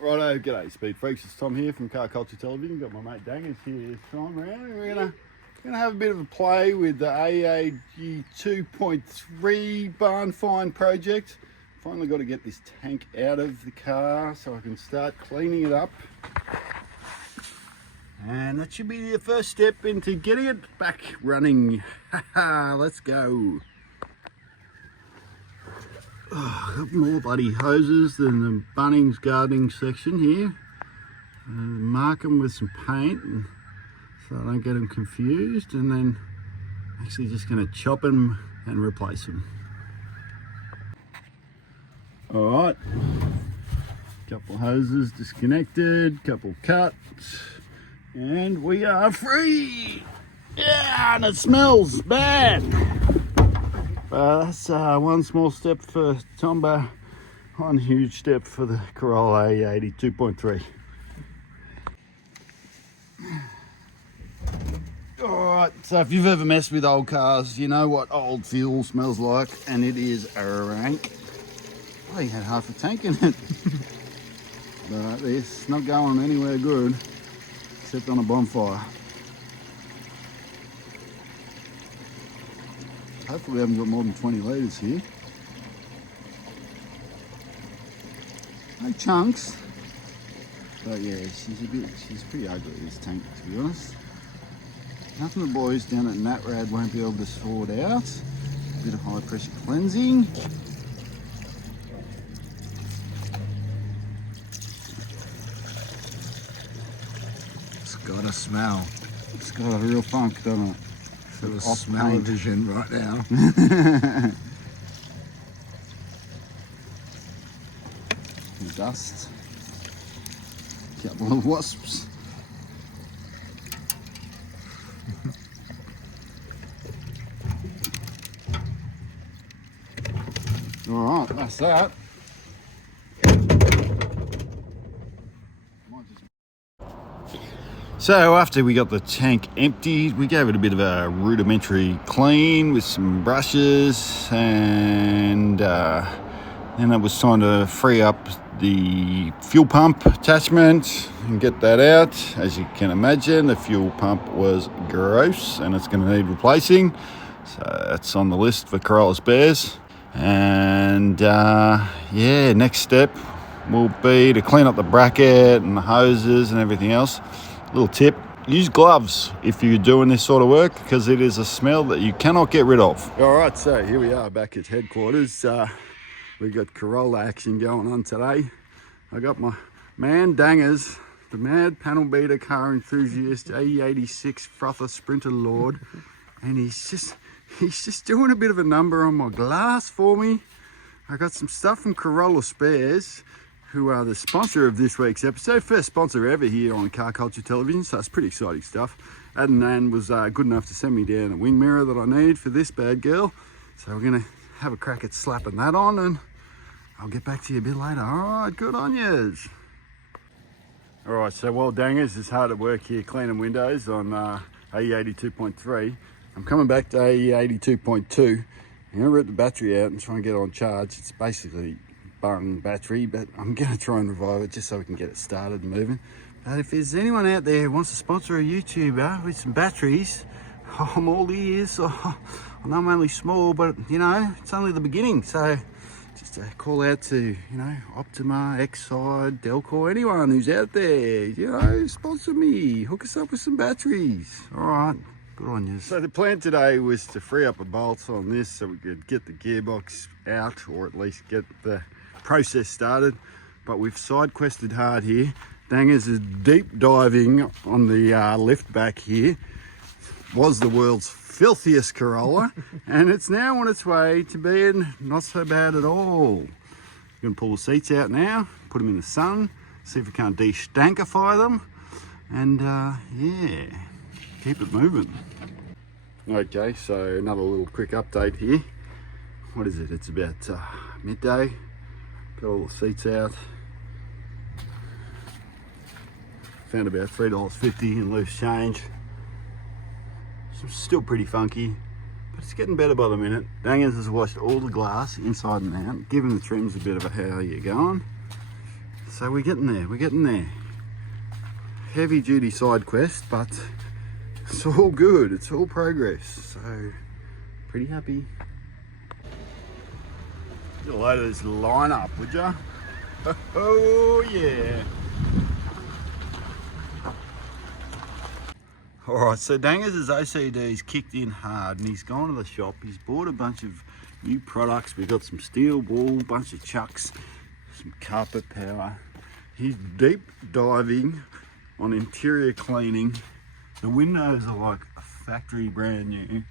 Righto, g'day Speed Freaks, it's Tom here from Car Culture Television. Got my mate Dangers here showing around. We're gonna have a bit of a play with the AE82 barn find project. Finally got to get this tank out of the car so I can start cleaning it up. And that should be the first step into getting it back running. Let's go. Oh, got more bloody hoses than the Bunnings gardening section here. Mark them with some paint so I don't get them confused, and then actually just going to chop them and replace them. Alright, couple hoses disconnected, couple cuts, and we are free! Yeah, and it smells bad! That's one small step for Tomba, one huge step for the Corolla AE82.3. Alright, so if you've ever messed with old cars, you know what old fuel smells like, and it is rank. Well, you had half a tank in it. But it's not going anywhere good, except on a bonfire. Hopefully we haven't got more than 20 litres here. No chunks. But yeah, she's pretty ugly, this tank, to be honest. Nothing the boys down at Natrad won't be able to sort out. A bit of high pressure cleansing. It's got a smell. It's got a real funk, doesn't it? Sort of smell-o-vision right now. Dust. Couple of wasps. Alright, that's that. So after we got the tank emptied, we gave it a bit of a rudimentary clean with some brushes, and then it was time to free up the fuel pump attachment and get that out. As you can imagine, the fuel pump was gross and it's going to need replacing. So that's on the list for Corolla spares. And yeah, next step will be to clean up the bracket and the hoses and everything else. Little tip, use gloves if you're doing this sort of work, because it is a smell that you cannot get rid of. All right, so here we are back at headquarters. We got Corolla action going on today. I got my man Dangers, the mad panel beater car enthusiast, AE86 frother sprinter lord, and he's just doing a bit of a number on my glass for me. I got some stuff from Corolla Spares, who are the sponsor of this week's episode. First sponsor ever here on Car Culture Television, so it's pretty exciting stuff. Adnan was good enough to send me down a wing mirror that I need for this bad girl. So we're gonna have a crack at slapping that on, and I'll get back to you a bit later. All right, good on yous. All right, so while Dangers is hard at work here cleaning windows on AE82.3, I'm coming back to AE82.2. I'm gonna rip the battery out and try and get it on charge. It's basically bung battery, but I'm going to try and revive it just so we can get it started and moving. But if there's anyone out there who wants to sponsor a YouTuber with some batteries, I'm all ears. I know I'm only small, but you know, it's only the beginning. So just a call out to, you know, Optima, Exide, Delcor, anyone who's out there, you know, sponsor me, hook us up with some batteries. All right. Good on you. So the plan today was to free up a bolt on this so we could get the gearbox out, or at least get the process started. But we've side quested hard here. Dangers is deep diving on the lift back here. Was the world's filthiest Corolla, and it's now on its way to being not so bad at all. We're going to pull the seats out now, put them in the sun, see if we can't de-stankify them, and yeah, keep it moving. Okay, so another little quick update here. What is it? It's about midday. Got all the seats out. Found about $3.50 in loose change. So still pretty funky, but it's getting better by the minute. Dangers has washed all the glass inside and out, giving the trims a bit of a how you going. So we're getting there. Heavy duty side quest, but it's all good, it's all progress. So pretty happy. Get a load of this line up, would ya? Oh yeah. Alright, so Danger's OCD's kicked in hard and he's gone to the shop. He's bought a bunch of new products. We've got some steel wool, bunch of chucks, some carpet power. He's deep diving on interior cleaning. The windows are like a factory brand new.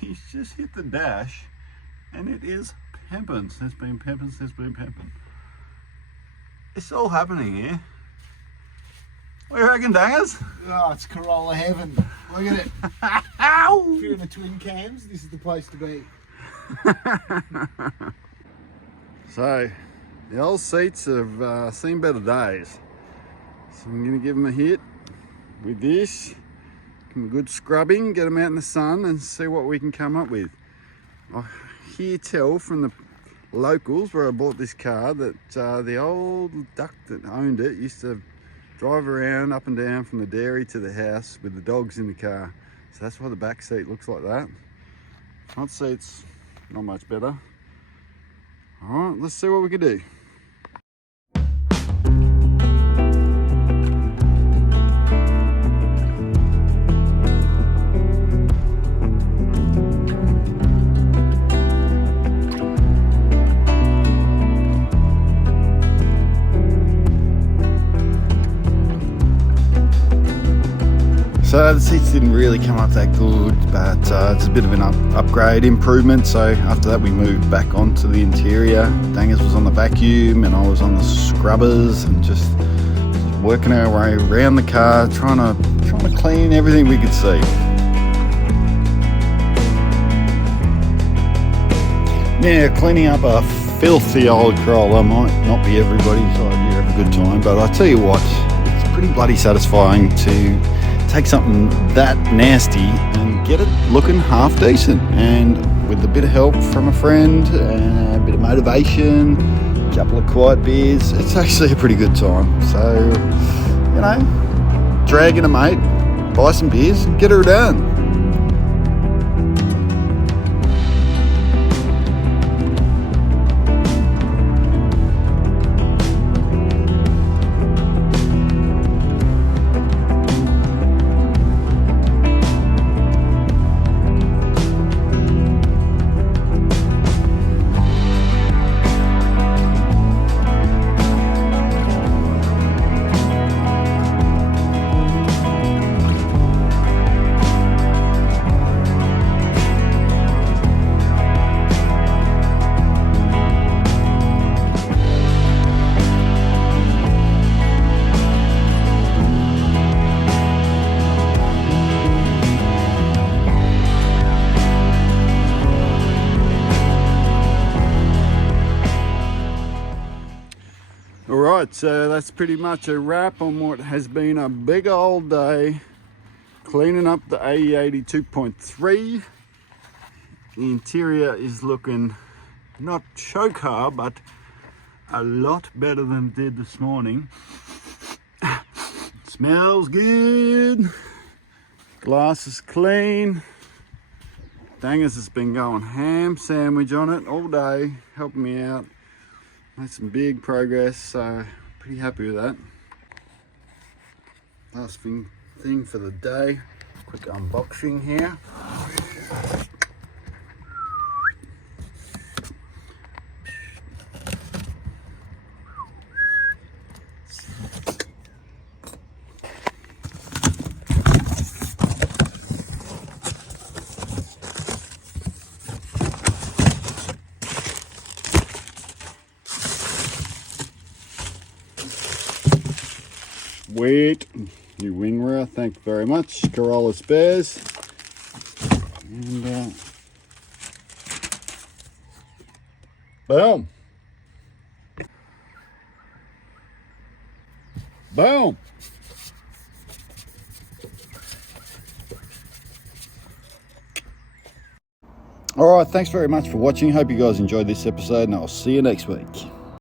He's just hit the dash and it is pimping. It's been pimping. It's all happening here. What do you reckon, Dangers? Oh, it's Corolla heaven. Look at it. If you're in the twin cams, this is the place to be. So, the old seats have seen better days. So I'm going to give them a hit with this. Give them a good scrubbing, get them out in the sun and see what we can come up with. I hear tell from the locals where I bought this car that the old duck that owned it used to drive around up and down from the dairy to the house with the dogs in the car. So that's why the back seat looks like that. Front seat's not much better. All right, let's see what we can do. So the seats didn't really come up that good, but it's a bit of an upgrade improvement. So after that we moved back onto the interior. Dangers was on the vacuum and I was on the scrubbers and just working our way around the car, trying to clean everything we could see. Now, cleaning up a filthy old Corolla might not be everybody's idea of a good time, but I tell you what, it's pretty bloody satisfying to take something that nasty and get it looking half decent, and with a bit of help from a friend and a bit of motivation, a couple of quiet beers, it's actually a pretty good time. So, you know, drag in a mate, buy some beers and get her done. Alright, so that's pretty much a wrap on what has been a big old day cleaning up the AE82.3. The interior is looking not choke hard, but a lot better than it did this morning. Smells good. Glass is clean. Dangers has been going ham sandwich on it all day, helping me out. Made some big progress, so pretty happy with that. Last thing for the day, quick unboxing here. Sweet, new wing mirror, thank you very much. Corolla spares. And boom. Boom. All right, thanks very much for watching. Hope you guys enjoyed this episode and I'll see you next week.